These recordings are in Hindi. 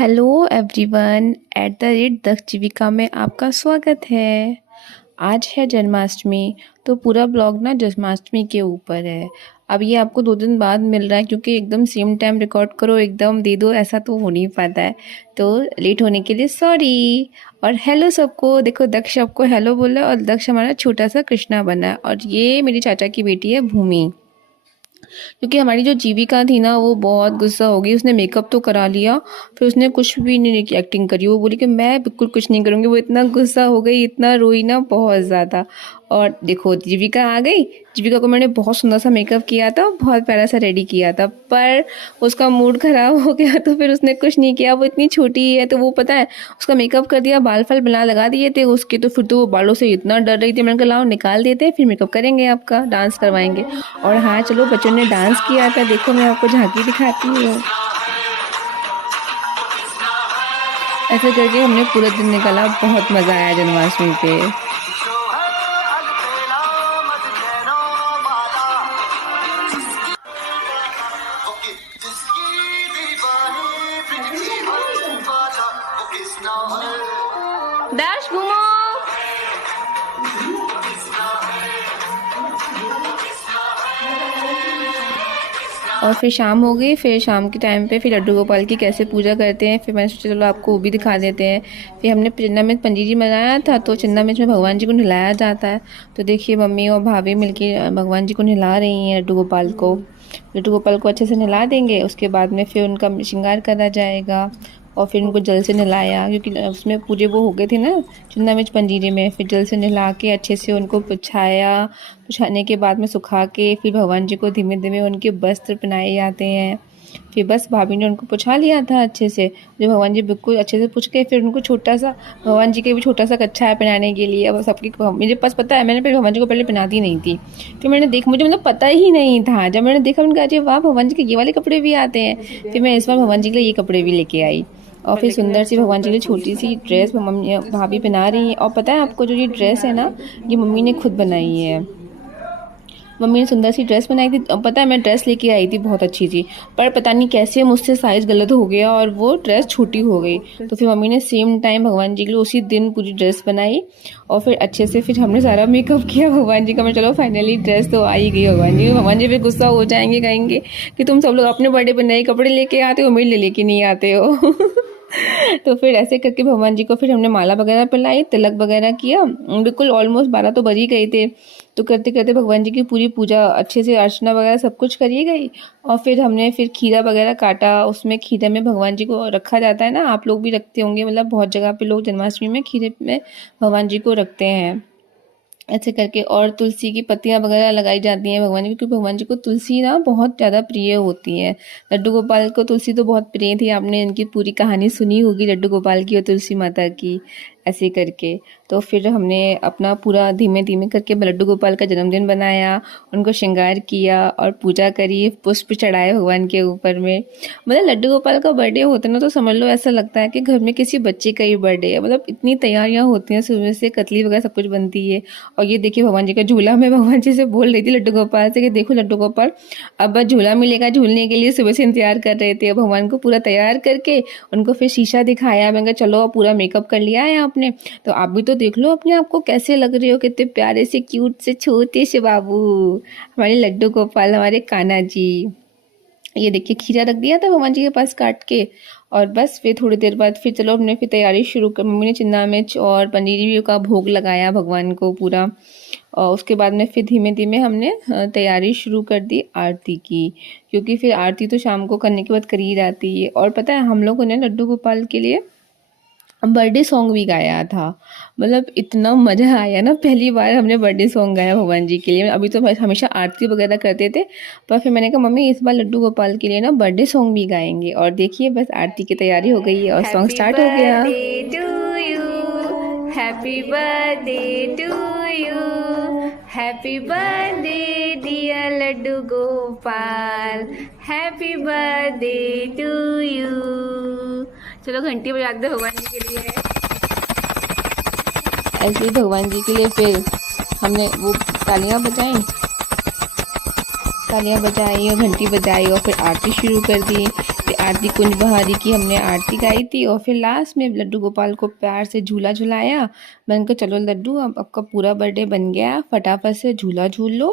हेलो एवरीवन, @दक्ष जीविका में आपका स्वागत है। आज है जन्माष्टमी, तो पूरा ब्लॉग ना जन्माष्टमी के ऊपर है। अब ये आपको 2 दिन बाद मिल रहा है क्योंकि एकदम सेम टाइम रिकॉर्ड करो, एकदम दे दो, ऐसा तो हो नहीं पाता है। तो लेट होने के लिए सॉरी। और हेलो सबको, देखो दक्ष सबको हेलो बोला और दक्ष हमारा छोटा सा कृष्णा बना है। और ये मेरी चाचा की बेटी है भूमि। क्योंकि हमारी जो जीविका थी ना वो बहुत गुस्सा हो गई। उसने मेकअप तो करा लिया, फिर उसने कुछ भी नहीं एक्टिंग करी। वो बोली कि मैं बिल्कुल कुछ नहीं करूँगी। वो इतना गुस्सा हो गई, इतना रोई ना, बहुत ज़्यादा। और देखो जीविका आ गई। जीविका को मैंने बहुत सुंदर सा मेकअप किया था, बहुत प्यारा सा रेडी किया था, पर उसका मूड खराब हो गया तो फिर उसने कुछ नहीं किया। वो इतनी छोटी है तो वो पता है उसका मेकअप कर दिया, बाल फाल बना लगा दिए थे उसके, तो फिर तो वो बालों से इतना डर रही थी। मैंने कहा लाओ निकाल देते हैं, फिर मेकअप करेंगे, आपका डांस करवाएंगे। और हाँ चलो, बच्चों ने डांस किया था, देखो मैं आपको झांकी दिखाती हूँ। ऐसे करके हमने पूरा दिन निकाला, बहुत मज़ा आया जन्माष्टमी पे। डैश घूमो। और फिर शाम हो गई। फिर शाम के टाइम पे फिर लड्डू गोपाल की कैसे पूजा करते हैं, फिर मैंने सोचा चलो आपको वो भी दिखा देते हैं। फिर हमने चिन्ना मिर्च पंजीरी बनाया था, तो चिन्ना मिर्च में भगवान जी को नहलाया जाता है। तो देखिए मम्मी और भाभी मिलके भगवान जी को नहला रही हैं, लड्डू गोपाल को। लड्डू गोपाल को अच्छे से नहला देंगे, उसके बाद में फिर उनका श्रृंगार करा जाएगा। और फिर उनको जल से नहलाया, क्योंकि उसमें पूरे वो हो गए थे ना चिन्ना मिर्च पंजीरी में। फिर जल से नहला के अच्छे से उनको पुछाया। पुछाने के बाद में सुखा के फिर भगवान जी को धीमे धीमे उनके वस्त्र पहनाए जाते हैं। फिर बस भाभी ने उनको पुछा लिया था अच्छे से। जो भगवान जी बिल्कुल अच्छे से पूछ के फिर उनको छोटा सा, भगवान जी के भी छोटा सा कच्छा है पहनाने के लिए। अब सबकी मेरे पास पता है, मैंने फिर भगवान जी को पहले पहनाती नहीं थी। फिर मैंने देखा, मुझे मतलब पता ही नहीं था। जब मैंने देखा मैंने कहा अरे वाह, भगवान जी के ये वाले कपड़े भी आते हैं। फिर मैं इस बार भगवान जी के लिए ये कपड़े भी लेके आई। और फिर सुंदर सी भगवान जी के लिए छोटी सी ड्रेस मम्मी भाभी पहना रही है। और पता है आपको, जो ये ड्रेस है ना, ये मम्मी ने खुद बनाई है। मम्मी ने सुंदर सी ड्रेस बनाई थी। पता है मैं ड्रेस लेके आई थी, बहुत अच्छी थी, पर पता नहीं कैसे मुझसे साइज़ गलत हो गया और वो ड्रेस छोटी हो गई। तो फिर मम्मी ने सेम टाइम भगवान जी के लिए उसी दिन पूरी ड्रेस बनाई। और फिर अच्छे से फिर हमने सारा मेकअप किया भगवान जी का। मैं चलो फाइनली ड्रेस तो आ ही गई भगवान जी। भगवान जी फिर गुस्सा हो जाएंगे, कहेंगे कि तुम सब लोग अपने बर्थडे पर नए कपड़े लेके आते हो, मेरे लिए लेके नहीं आते हो। तो फिर ऐसे करके भगवान जी को फिर हमने माला वगैरह पहनाई, तिलक वगैरह किया। बिल्कुल ऑलमोस्ट 12 तो बज ही गए थे। तो करते करते भगवान जी की पूरी पूजा अच्छे से, अर्चना वगैरह सब कुछ करी गई। और फिर हमने फिर खीरा वगैरह काटा। उसमें खीरे में भगवान जी को रखा जाता है ना, आप लोग भी रखते होंगे, मतलब बहुत जगह पे लोग जन्माष्टमी में खीरे में भगवान जी को रखते हैं ऐसे करके। और तुलसी की पत्तियां वगैरह लगाई जाती हैं भगवान जी को, क्योंकि भगवान जी को तुलसी ना बहुत ज़्यादा प्रिय होती है। लड्डू गोपाल को तुलसी तो बहुत प्रिय थी, आपने इनकी पूरी कहानी सुनी होगी लड्डू गोपाल की और तुलसी माता की, ऐसे करके। तो फिर हमने अपना पूरा धीमे धीमे करके लड्डू गोपाल का जन्मदिन बनाया, उनको श्रृंगार किया और पूजा करी, पुष्प चढ़ाए भगवान के ऊपर में। मतलब लड्डू गोपाल का बर्थडे होता है ना, तो समझ लो ऐसा लगता है कि घर में किसी बच्चे का ही बर्थडे है। मतलब इतनी तैयारियां होती हैं, सुबह से कतली वगैरह सब कुछ बनती है। और ये देखिए भगवान जी का झूला, मैं भगवान जी से बोल रही थी लड्डू गोपाल से कि देखो लड्डू गोपाल, अब बस झूला मिलेगा, झूलने के लिए सुबह से इंतजार कर रहे थे। भगवान को पूरा तैयार करके उनको फिर शीशा दिखाया। मैंने कहा चलो पूरा मेकअप कर लिया है आपने, तो आप भी तो देख लो अपने आप को कैसे लग रहे हो, कितने प्यारे से क्यूट से छोटे से बाबू, हमारे लड्डू गोपाल, हमारे कान्हा जी। ये देखिए खीरा रख दिया था भगवान जी के पास काट के। और बस फिर थोड़ी देर बाद फिर चलो हमने फिर तैयारी शुरू कर। मम्मी ने चिन्ना मिर्च और पनीर का भोग लगाया भगवान को पूरा। और उसके बाद में फिर धीमे धीमे हमने तैयारी शुरू कर दी आरती की, क्योंकि फिर आरती तो शाम को करने के बाद करी जाती है। और पता है हम लोगों ने लड्डू गोपाल के लिए बर्थडे सॉन्ग भी गाया था। मतलब इतना मज़ा आया ना, पहली बार हमने बर्थडे सॉन्ग गाया भगवान जी के लिए। अभी तो हमेशा आरती वगैरह करते थे, पर फिर मैंने कहा मम्मी इस बार लड्डू गोपाल के लिए ना बर्थडे सॉन्ग भी गाएंगे। और देखिए बस आरती की तैयारी हो गई है और सॉन्ग स्टार्ट हो गया। Happy birthday to you, happy birthday dear Laddu Gopal, happy birthday to you. चलो घंटी बजा दो भगवान जी के लिए। ऐसे ही भगवान जी के लिए फिर हमने वो तालियां बजाई और घंटी बजाई और फिर आरती शुरू कर दी। फिर आरती कुंज बहारी की हमने आरती गाई थी और फिर लास्ट में लड्डू गोपाल को प्यार से झूला झुलाया। मैंने कहा चलो लड्डू अब आपका पूरा बर्थडे बन गया, फटाफट से झूला झूल लो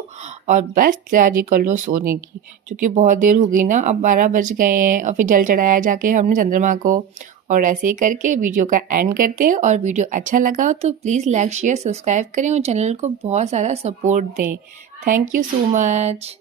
और बस तैयारी कर लो सोने की, क्योंकि बहुत देर हो गई ना, अब 12 बज गए हैं और फिर जल चढ़ाया जाके हमने चंद्रमा को। और ऐसे ही करके वीडियो का एंड करते हैं। और वीडियो अच्छा लगा हो तो प्लीज़ लाइक शेयर सब्सक्राइब करें और चैनल को बहुत सारा सपोर्ट दें। Thank you so much.